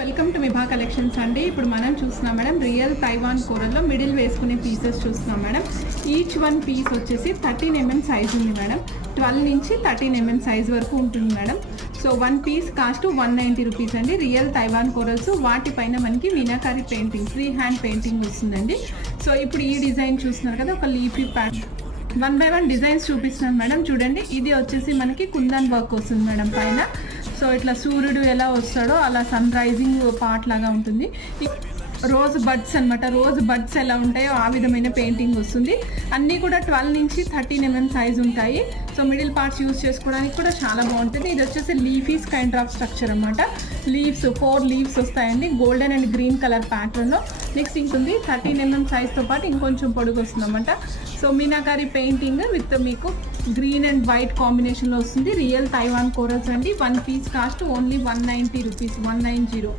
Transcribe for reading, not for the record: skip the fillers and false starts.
Welcome to విభా collections అండి. ఇప్పుడు మనం చూస్తున్నాం మేడం రియల్ తైవాన్ కోరల్లో మిడిల్ వేసుకునే పీసెస్ చూస్తున్నాం మేడం. ఈచ్ వన్ పీస్ వచ్చేసి 13 mm సైజ్ ఉంది మేడం. 12 నుంచి 13 mm సైజ్ వరకు ఉంటుంది madam. So one piece cost 190 rupees అండి. రియల్ తైవాన్ కోరల్స్, వాటిపైన మనకి meenakari painting, free hand painting వస్తుందండి. సో ఇప్పుడు ఈ డిజైన్ చూస్తున్నారు కదా, ఒక లీఫీ ప్యాటర్న్. 1 by 1 డిజైన్స్ చూపిస్తున్నాను మేడం. చూడండి, ఇది వచ్చేసి మనకి కుందన్ వర్క్ వస్తుంది మేడం పైన. సో ఇట్లా సూర్యుడు ఎలా వస్తాడో అలా సన్ రైజింగ్ పార్ట్ లాగా ఉంటుంది. రోజ్ బడ్స్ అనమాట, రోజ్ బడ్స్ ఎలా ఉంటాయో ఆ విధమైన పెయింటింగ్ వస్తుంది. అన్నీ కూడా 12 నుంచి 13 mm సైజ్ ఉంటాయి. సో మిడిల్ పార్ట్స్ యూజ్ చేసుకోవడానికి కూడా చాలా బాగుంటుంది. ఇది వచ్చేసి లీఫీస్ కైండ్ ఆఫ్ స్ట్రక్చర్ అనమాట. లీవ్స్ 4 లీవ్స్ వస్తాయండి, గోల్డెన్ అండ్ గ్రీన్ కలర్ ప్యాటర్న్లో. నెక్స్ట్ ఇంకొంది 13 mm సైజ్తో పాటు ఇంకొంచెం పొడుగు వస్తుంది అనమాట. సో మీనాకారి పెయింటింగ్ విత్ మీకు గ్రీన్ అండ్ వైట్ కాంబినేషన్లో వస్తుంది. రియల్ తైవాన్ కోరల్స్ అండి. 1 పీస్ కాస్ట్ ఓన్లీ 190 రూపీస్, 190.